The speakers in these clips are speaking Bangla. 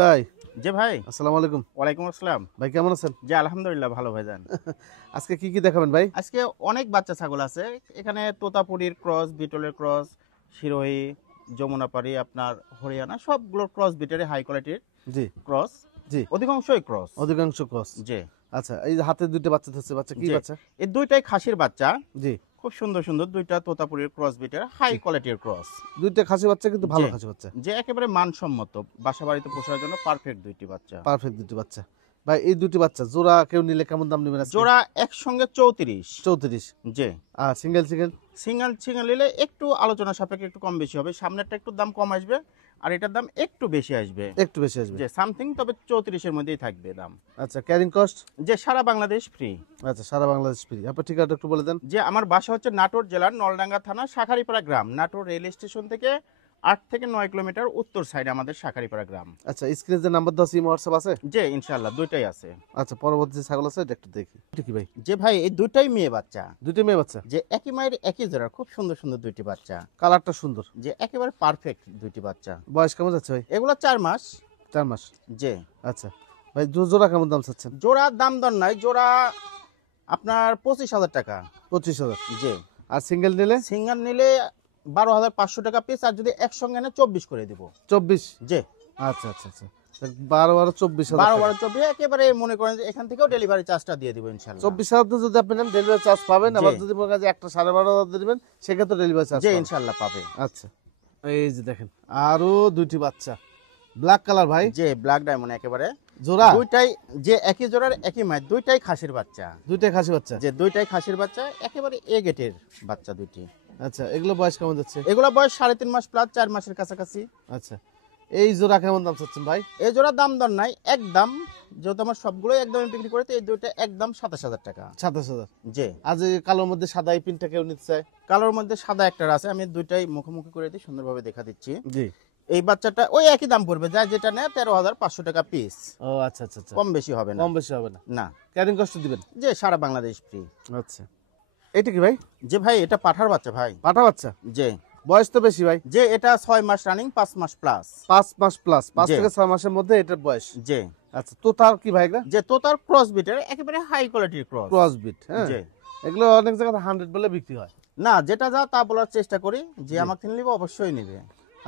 ভাই জি ভাই, আসসালামু আলাইকুম। ওয়ালাইকুম আসসালাম। ভাই কেমন আছেন? জি আলহামদুলিল্লাহ ভালো ভাইজান। আজকে কি কি দেখাবেন ভাই? আজকে অনেক বাচ্চা ছাগল আছে। এখানে তোতাপুরীর ক্রস, বিটলের ক্রস, সিরোহী, যমুনাপাড়ি, আপনার হরিয়ানা সবগুলো ক্রস বিটের হাই কোয়ালিটির জি ক্রস। জি, অধিকাংশই ক্রস। অধিকাংশ ক্রস। জি আচ্ছা, এই যে হাতে দুইটা বাচ্চা ধরছে, বাচ্চা কি জি, বাচ্চা? এই দুইটাই খাসির বাচ্চা। জি, খুব সুন্দর সুন্দর দুইটা তোতাপুরীর ক্রস বিটের হাই কোয়ালিটির ক্রস। দুইটা খাসি বাচ্চা কিন্তু ভালো জি। খাসি বাচ্চা, যে একেবারে মানসম্মত, বাসা বাড়িতে পোষার জন্য পারফেক্ট দুইটি বাচ্চা। পারফেক্ট দুটি বাচ্চা। ভাই এই দুটি বাচ্চা জোড়া কেউ নিলে কেমন দাম নেবেন আজকে? জোড়া একসঙ্গে 34। 34। জি। আর সিঙ্গেল সিঙ্গেল? সিঙ্গেল সিঙ্গেল নিলে একটু আলোচনা সাপেক্ষে একটু কম বেশি হবে। সামনেরটা একটু দাম কম আসবে আর এটার দাম একটু বেশি আসবে। একটু বেশি আসবে। যে সামথিং, তবে 34-এর মধ্যেই থাকবে দাম। আচ্ছা, ক্যারিং কস্ট? যে সারা বাংলাদেশ ফ্রি। আচ্ছা, সারা বাংলাদেশ ফ্রি। আপনার ঠিকানাটা একটু বলে দেন। যে আমার বাসা হচ্ছে নাটোর জেলার নলডাঙ্গা থানা শাখারীপাড়া গ্রাম। নাটোর রেল স্টেশন থেকে 8 থেকে 9 কিলোমিটার উত্তর সাইডে আমাদের শাখারীপাড়া গ্রাম। আচ্ছা, স্ক্রিনে যে নাম্বার দেওয়া আছে হোয়াটসঅ্যাপ আছে? যে ইনশাআল্লাহ দুইটাই আছে। আচ্ছা, পরবর্তী যে ছাগল আছে এটা একটু দেখি। এটা কি ভাই? যে ভাই এই দুইটাই মেয়ে বাচ্চা। দুইটা মেয়ে বাচ্চা? যে একই মায়ের একই জোড়া, খুব সুন্দর সুন্দর দুইটি বাচ্চা। কালারটা সুন্দর। যে একেবারে পারফেক্ট দুইটি বাচ্চা। বয়স কেমন যাচ্ছে ভাই? এগুলো 4 মাস। 4 মাস। যে আচ্ছা ভাই, জোড়া কেমন দাম চাচ্ছেন? জোড়ার দাম দর নাই, জোড়া আপনার 25,000 টাকা। 25,000। জি। আর সিঙ্গেল নিলে? সিঙ্গার নিলে 12,500 টাকা পিস, আর যদি একসঙ্গে নেয় 24 করে দিব। 24। জি। আচ্ছা আচ্ছা আচ্ছা, 12 12 24,000 12 টাকা। 12 24 একেবারে মনে করেন যে এখান থেকেও ডেলিভারি চার্জটা দিয়ে দিব ইনশাআল্লাহ। 24,000 তো যদি আপনি নেন ডেলিভারি চার্জ পাবেন। জি। আবার যদি মনে করেন যে একটা 12,500 দিবেন সেক্ষেত্রে ডেলিভারি চার্জ জি পাবেন। ইনশাআল্লাহ পাবে। আচ্ছা, এই যে দেখেন আরো দুইটি বাচ্চা, ব্ল্যাক কালার ভাই, যে ব্ল্যাক ডায়মন্ড একেবারে জোড়া দুইটাই, যে একই জোড়ার একই মায়ের, দুইটাই খাসির বাচ্চা। দুইটাই খাসি বাচ্চা। যে দুইটাই খাসির বাচ্চা, একেবারে এ গেটের বাচ্চা দুইটি। আচ্ছা, এগুলো বয়স কেমন যাচ্ছে? এগুলা বয়স 3.5 মাস প্লাস, 4 মাসের কাছাকাছি। আচ্ছা, এই জোড়া কেমন দাম চাচ্ছেন ভাই? এই জোড়া দাম দর নাই, একদম, যেহেতু আমার সবগুলো একদমই বিক্রি করে, তো এই দুইটা একদম 27,000 টাকা। 27,000। জি। আজ এই কালোর মধ্যে সাদা এই পিনটা কেউ নিতে চায়? কালোর মধ্যে সাদা একটা আছে, আমি দুইটাই মুখোমুখি করে দিই, সুন্দরভাবে দেখা দিচ্ছি। জি। এই বাচ্চাটা ওই একই দাম পড়বে, যা যেটা নেয় 13,500 টাকা পিস। ও আচ্ছা আচ্ছা আচ্ছা, কম বেশি হবে না। কম বেশি হবে না। না। ক্যারিং কষ্ট দিবেন? যে সারা বাংলাদেশ ফ্রি। আচ্ছা, এটা কি ভাই? যে ভাই এটা পাঠার বাচ্চা ভাই। পাঠা বাচ্চা? যে বয়স তো বেশি ভাই। যে এটা 6 মাস রানিং, 5 মাস প্লাস। 5 মাস প্লাস, 5 জি। থেকে 6 মাসের মধ্যে এটার বয়স। যে আচ্ছা, তো তার কি ভাই এগুলা? যে তো তার ক্রস বিটের একেবারে হাই কোয়ালিটির ক্রস। ক্রস বিট, হ্যাঁ। যে এগুলো অনেক জায়গায় 100 বলে বিক্রি হয়। না, যেটা যা তা বলার চেষ্টা করি, যে আমাকে নিবে অবশ্যই নিবে।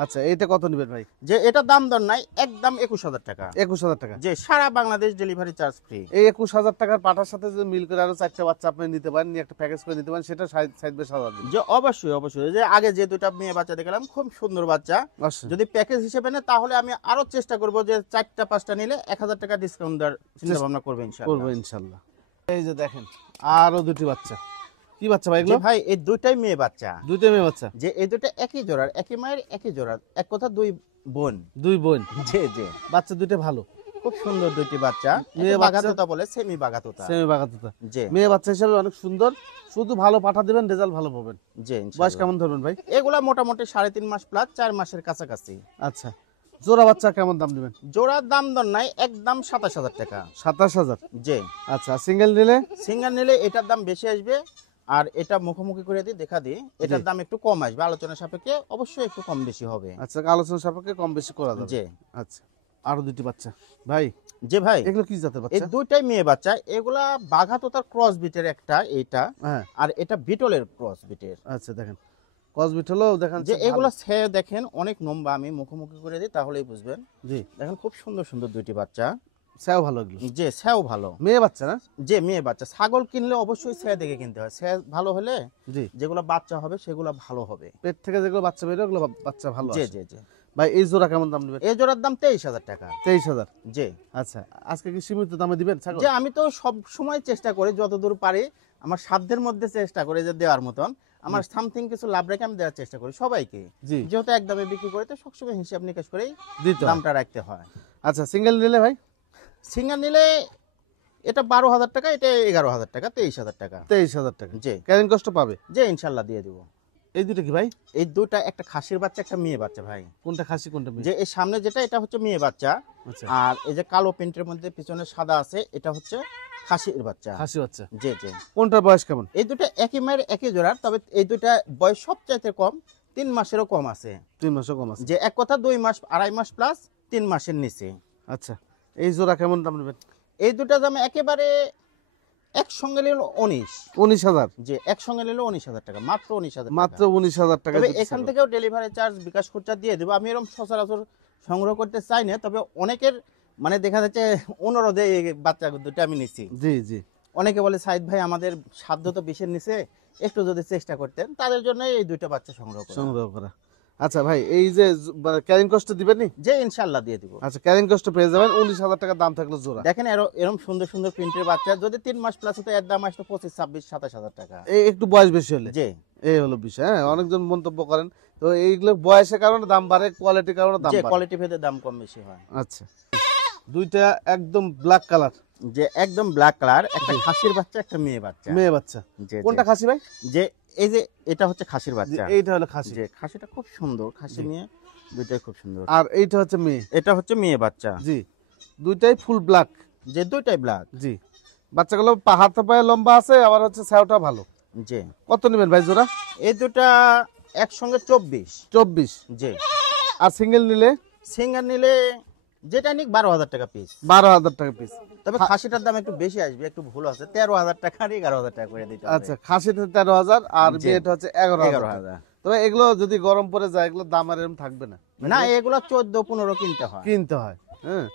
আচ্ছা, এটা কত নেবেন ভাই? যে এটা দাম দর নাই, একদম 21,000 টাকা। 21,000 টাকা। যে সারা বাংলাদেশ ডেলিভারি চার্জ ফ্রি। এই 21,000 টাকার পাঠার সাথে যদি মিল করে আরো 4টা বাচ্চা আপনি নিতে পারেন, নিয়ে একটা প্যাকেজ করে নিতে পারেন, সেটা 60-70,000 দিন। যে অবশ্যই অবশ্যই, যে আগে যে দুইটা মেয়ে বাচ্চা দেখলাম খুব সুন্দর বাচ্চা, আচ্ছা, যদি প্যাকেজ হিসেবে নেয় তাহলে আমি আরো চেষ্টা করব যে 4টা 5টা নিলে 1,000 টাকা ডিসকাউন্ট দেওয়ার চিন্তা ভাবনা করবো করবো ইনশাআল্লাহ। ইনশাল্লাহ। এই যে দেখেন আরো দুটি বাচ্চা, কি বাচ্চা ভাই যে এগুলো? ভাই এই দুইটাই মেয়ে বাচ্চা। দুইটা মেয়ে বাচ্চা? যে এই দুইটা একই জোড়ার, একই মায়ের একই জোড়ার, এক কথা দুই বোন। দুই বোন? যে যে বাচ্চা দুইটা ভালো, খুব সুন্দর দুইটি বাচ্চা। মেয়ে মেয়ে বাচ্চা? বাগাতোতা বলে, সেমি বাগাতোতা। সেমি বাগাতুতা। যে মেয়ে বাচ্চা হিসেবে অনেক সুন্দর, শুধু ভালো পাঠা দিবেন, রেজাল্ট ভালো পাবেন। যে বয়স ইনশাআল্লাহ। কেমন ধরবেন ভাই? এগুলা মোটামুটি 3.5 মাস প্লাস, 4 মাসের কাছাকাছি। আচ্ছা, জোড়া বাচ্চা কেমন দাম দিবেন? জোড়ার দাম দর নাই, একদম 27,000 টাকা। 27,000। যে আচ্ছা, সিঙ্গেল নিলে? সিঙ্গার নিলে এটার দাম বেশি আসবে, আর এটা মুখোমুখি করে দিই, দেখা দিই, এটার জি। দাম একটু কম আসবে, আলোচনা সাপেক্ষে অবশ্যই একটু কম বেশি হবে। আচ্ছা, আলোচনা সাপেক্ষে কম বেশি করা যাবে। যে আচ্ছা, আরো দুটি বাচ্চা ভাই, যে ভাই এগুলো কি জাতের এই বাচ্চা? দুইটাই মেয়ে বাচ্চা। এগুলা বাঘাতোতার ক্রস বিটের একটা, এইটা, হ্যাঁ। আর এটা বিটলের ক্রস বিটের। আচ্ছা, দেখেন কসবিট হলো, দেখেন যে এগুলো সে দেখেন অনেক লম্বা, আমি মুখোমুখি করে দিই তাহলেই বুঝবেন। জি, দেখেন খুব সুন্দর সুন্দর দুইটি বাচ্চা। সেও ভালো এগুলো। যে সেও ভালো। মেয়ে বাচ্চা না? যে মেয়ে বাচ্চা। ছাগল কিনলে অবশ্যই সে দেখে কিনতে হয়, সে ভালো হলে জি, যেগুলো বাচ্চা হবে সেগুলো ভালো হবে। পেট থেকে যেগুলো বাচ্চা বেরোয় ওগুলো বাচ্চা ভালো যে আসে। যে যে ভাই এই জোড়া কেমন দাম নেবেন? এই জোড়ার দাম 23,000 টাকা। 23,000। যে আচ্ছা, আজকে কি সীমিত দামে দিবেন ছাগল? যে আমি তো সব সময় চেষ্টা করি যতদূর পারি, আমার সাধ্যের মধ্যে চেষ্টা করি যে দেওয়ার মতন, আমার সামথিং কিছু লাভ রেখে আমি দেওয়ার চেষ্টা করি সবাইকে। জি, যেহেতু একদমে বিক্রি করি, তো সবসময় হিসাব নিকাশ করেই দিতে হয়। দামটা রাখতে হয়। আচ্ছা, সিঙ্গেল নিলে ভাই? সিঙ্গার নিলে এটা 12,000 টাকা, এটা 11,000 টাকা, 23,000 টাকা। 23,000 টাকা। যে ক্যারিং কষ্ট পাবে? যে ইনশাল্লাহ দিয়ে দিব। এই দুটো কি ভাই? এই দুটা, একটা খাসির বাচ্চা, একটা মেয়ে বাচ্চা ভাই। কোনটা খাসি কোনটা মেয়ে? যে এই সামনে যেটা, এটা হচ্ছে মেয়ে বাচ্চা, আচ্ছা, আর এই যে কালো প্যান্টের মধ্যে পিছনে সাদা আছে, এটা হচ্ছে খাসির বাচ্চা। খাসি বাচ্চা। যে যে কোনটার বয়স কেমন? এই দুটো একই মায়ের একই জোড়ার, তবে এই দুটা বয়স সবচাইতে কম, 3 মাসেরও কম আছে। 3 মাসও কম আছে। যে এক কথা 2 মাস, 2.5 মাস প্লাস, 3 মাসের নিচে। আচ্ছা, এই জোড়া কেমন দাম নেবেন? এই দুটা দাম একেবারে একসঙ্গে নিল 19। 19,000, যে একসঙ্গে নিল 19,000 টাকা, মাত্র 19,000 মাত্র 19,000 টাকা। তবে এখান থেকেও ডেলিভারি চার্জ বিকাশ খরচা দিয়ে দেবো। আমি এরকম সচরাচর সংগ্রহ করতে চাই না, তবে অনেকের মানে দেখা যাচ্ছে অনুরোধে এই বাচ্চা দুটো আমি নিচ্ছি। জি জি। অনেকে বলে সাইদ ভাই আমাদের সাধ্য তো বিশের নিচে, একটু যদি চেষ্টা করতেন, তাদের জন্য এই দুইটা বাচ্চা সংগ্রহ করা। আচ্ছা ভাই, এই যে ক্যারিং কস্ট দিবেন নি? যে ইনশাআল্লাহ দিয়ে দিব। আচ্ছা, ক্যারিং কস্ট পেয়ে যাবেন। 19,000 টাকা দাম থাকলো জোড়া। দেখেন এরকম সুন্দর সুন্দর প্রিন্টের বাচ্চা যদি 3 মাস প্লাস হতো, এর দাম আসতো 25, 26, 27,000 টাকা। এই একটু বয়স বেশি হলে জি, এই হলো বিষয়। হ্যাঁ, অনেকজন মন্তব্য করেন, তো এইগুলো বয়সের কারণে দাম বাড়ে, কোয়ালিটির কারণে দাম যে বাড়ে। কোয়ালিটি ভেদে দাম কম বেশি হয়। আচ্ছা, দুইটা একদম ব্ল্যাক কালার, যে একদম ব্ল্যাক কালার, একটা খাসির বাচ্চা, একটা মেয়ে বাচ্চা। মেয়ে বাচ্চা। যে কোনটা খাসি ভাই? যে এই যে এটা হচ্ছে খাসির বাচ্চা, এইটা হলো খাসি। যে খাসিটা খুব সুন্দর, খাসি মেয়ে দুইটাই খুব সুন্দর। আর এইটা হচ্ছে মেয়ে। এটা হচ্ছে মেয়ে বাচ্চা। জি, দুইটাই ফুল ব্ল্যাক। যে দুইটাই ব্ল্যাক। জি, বাচ্চাগুলো হাতে পায়ে লম্বা আছে, আবার হচ্ছে ছাউটা ভালো। যে কত নেবেন ভাই জোড়া? এই দুটা একসঙ্গে 24। 24। যে আর সিঙ্গেল নিলে সিঙ্গার নিলে যেটা নিক 12,000 টাকা পিস। 12,000 টাকা পিস। তবে খাসিটার দাম একটু বেশি আসবে, একটু ভুল আছে, 13,000 টাকা আর 11,000 টাকা করে দিতে হবে। আচ্ছা, খাসিটা 13,000 আর জি। বিয়েটা হচ্ছে 11,000। 11,000। তবে এগুলো যদি গরম পড়ে যায়, এগুলো দাম আর এরকম থাকবে না, না, এগুলো 14, 15 কিনতে হয়। কিনতে হয়। হ্যাঁ,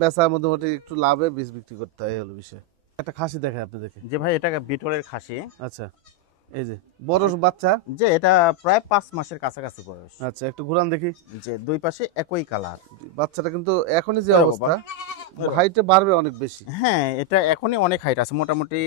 বেচার মোটামুটি একটু লাভে বীজ বিক্রি করতে হয়, এই হলো বিষয়। একটা খাসি দেখায় আপনি দেখে। যে ভাই এটা বিটলের খাসি। আচ্ছা, এই যে বড় বাচ্চা। যে এটা প্রায় 5 মাসের কাছাকাছি বয়স। আচ্ছা, একটু ঘুরান দেখি। যে দুই পাশে একই কালার। বাচ্চাটা কিন্তু এখনই যে এ বাবা। অবস্থা, হাইটে বাড়বে অনেক বেশি। হ্যাঁ, এটা এখনই অনেক হাইট আছে, মোটামুটি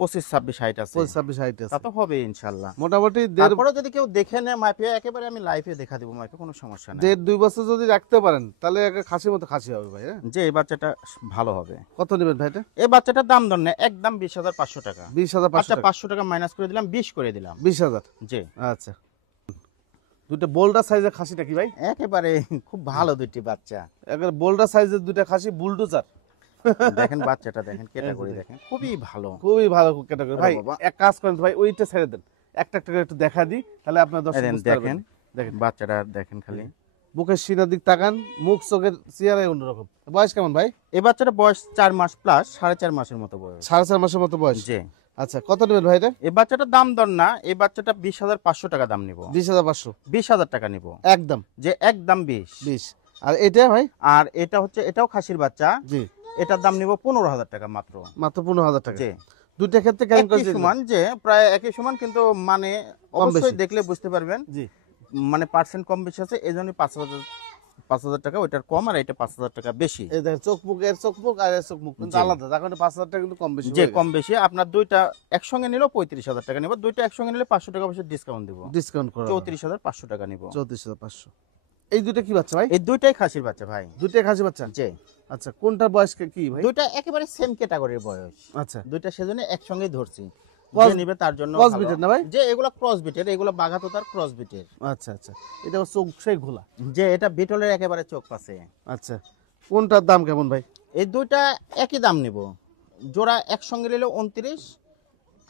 25, 26 হাইট আছে। 25-26 হাইট তা আছে তো হবে ইনশাআল্লাহ। মোটামুটি। তারপরে যদি কেউ দেখে নেয় মাপে, একেবারে আমি লাইভে দেখা দিব মাপে, কোনো সমস্যা নাই। 1.5-2 বছর যদি রাখতে পারেন, তাহলে একটা খাসির মতো খাসি হবে ভাই। হ্যাঁ, যে এই বাচ্চাটা ভালো হবে। কত নেবেন ভাই এটা? এই বাচ্চাটার দাম দর নেই, একদম 20,500 টাকা। 20,500 আচ্ছা, টাকা। 500 টাকা মাইনাস করে দিলাম, 20 করে দিলাম। 20,000। জি, আচ্ছা, দুটো বোল্ডার সাইজের খাসিটা কি ভাই? একেবারে খুব ভালো দুইটি বাচ্চা। একবার বোল্ডার সাইজের দুটো খাসি, বুলডোজার। দেখেন বাচ্চাটা, দেখেন ক্যাটাগরি দেখেন, খুবই ভালো। খুবই ভালো ক্যাটাগরি ভাই। বাবা। এক কাজ করেন তো ভাই, ওইটা ছেড়ে দেন, একটা একটা করে একটু দেখা দিই, তাহলে আপনার দর্শক দেখেন, বুঝতে পারবেন। দেখেন বাচ্চাটা দেখেন খালি। বুকের সিনার দিক তাকান, মুখ চোখের চেহারাই অন্যরকম। বয়স কেমন ভাই? এই বাচ্চাটা বয়স 4 মাস প্লাস, 4.5 মাসের মতো বয়স। 4.5 মাসের মতো বয়স। জি। আচ্ছা, কত নেবেন ভাই এটা? এই বাচ্চাটার দাম দর না, এই বাচ্চাটা 20,500 টাকা দাম নিব। 20,500 20,000 টাকা নিব একদম। যে একদম 20। আর এটা ভাই? আর এটা হচ্ছে, এটাও খাসির বাচ্চা। জি, এটার দাম নিব 15,000 টাকা মাত্র। মাত্র 15,000 টাকা। জি, দুইটা ক্ষেত্রে কেমন একই সমান, যে প্রায় একই সমান, কিন্তু মানে অবশ্যই বেশি। দেখলে বুঝতে পারবেন, জি, মানে পার্সেন্ট কম বেশি আছে, এই জন্য 5,000 টাকা ওইটার কম, আর এটা 5,000 টাকা বেশি। এই দেখেন চোখ মুখ, এর চোখ মুখ আর এর চোখ মুখ কিন্তু জি। আলাদা, তার কারণে 5,000 টাকা কিন্তু কম বেশি যে হয়ে কম বেশি আপনার দুইটা একসঙ্গে নিলেও 35,000 টাকা নিব, দুইটা একসঙ্গে নিলে 500 টাকা অবশ্যই ডিসকাউন্ট দিব। গেছে। ডিসকাউন্ট করা 34,500 টাকা নিব। 34,500। এই দুটো কি বাচ্চা ভাই? এই দুইটাই খাসির বাচ্চা ভাই। দুইটাই খাসি বাচ্চা। যে আচ্ছা, কোনটার বয়স কি ভাই? দুইটা একেবারে সেম ক্যাটাগরির বয়স। আচ্ছা, দুইটা সেজন্য একসঙ্গেই ধরছি, Cross- যে নিবে তার জন্য ক্রস ভালো। বিটের না ভাই? যে এগুলা ক্রস বিটের, এগুলা বাঘাতোতার ক্রস বিটের। আচ্ছা আচ্ছা, এটা আবার চোখ সেই ঘোলা। যে এটা বিটলের একেবারে চোখ পাশে। আচ্ছা, কোনটার দাম কেমন ভাই? এই দুইটা একই দাম নিব, জোড়া একসঙ্গে নিলে 29,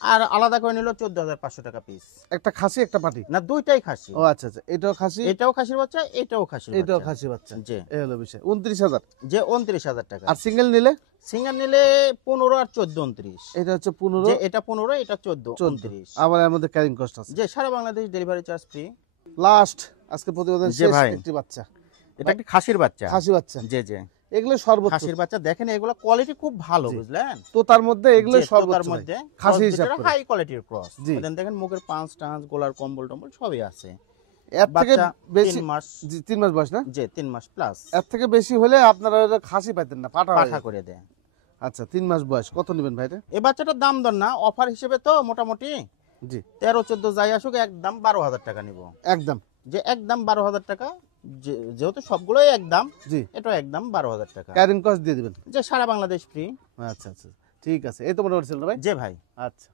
আর আলাদা করে নিল 14,500 টাকা পিস। একটা খাসি একটা পাটি? না, দুইটাই খাসি। ও আচ্ছা আচ্ছা, এটাও খাসি, এটাও খাসির বাচ্চা, এটাও খাসির এটাও বাচ্চা। খাসি বাচ্চা। জি, এই হলো বিষয়। 29,000। যে 29,000 টাকা। আর সিঙ্গেল নিলে? সিঙ্গার নিলে 15 আর 14, 29। এটা হচ্ছে 15, যে এটা 15, এটা 14, 29। আবার এর মধ্যে ক্যারিং কস্ট আছে। যে সারা Bangladesh delivery charge free. Last আজকে প্রতিবেদন যে শেষ, ভাই। একটি বাচ্চা, এটা একটি খাসির বাচ্চা। খাসি বাচ্চা। যে যে এগুলো সর্বোচ্চ খাসির বাচ্চা দেখেন, এগুলো কোয়ালিটি খুব ভালো, জি। বুঝলেন? তো তার মধ্যে এগুলো যে সর্বোচ্চ তোতার ভাই। মধ্যে খাসি হিসাব করে। হাই কোয়ালিটির ক্রস। জি। দেখেন মুখের পাঁচ টাঁচ, গলার কম্বল টম্বল সবই আছে। এর থেকে বাচ্চা বেশি 3 মাস। জি, 3 মাস বয়স না? যে 3 মাস প্লাস এর থেকে বেশি হলে আপনারা ওটা খাসি পাইতেন না, পাঠা হয়ে পাঠা যেত। করে দেয়। আচ্ছা, 3 মাস বয়স। কত নেবেন ভাই এটা? এই বাচ্চাটার দাম দর না, অফার হিসেবে তো মোটামুটি জি, 13-14 যাই আসুক, একদম 12,000 টাকা নিব। একদম। যে একদম 12,000 টাকা, যেহেতু সবগুলোই একদম, জি, এটাও একদম 12,000 টাকা। ক্যারিং কস্ট দিয়ে দিবেন। যে সারা বাংলাদেশ ফ্রি। আচ্ছা আচ্ছা, ঠিক আছে। এই তো মোটামুটি ছিল না ভাই? যে ভাই। আচ্ছা।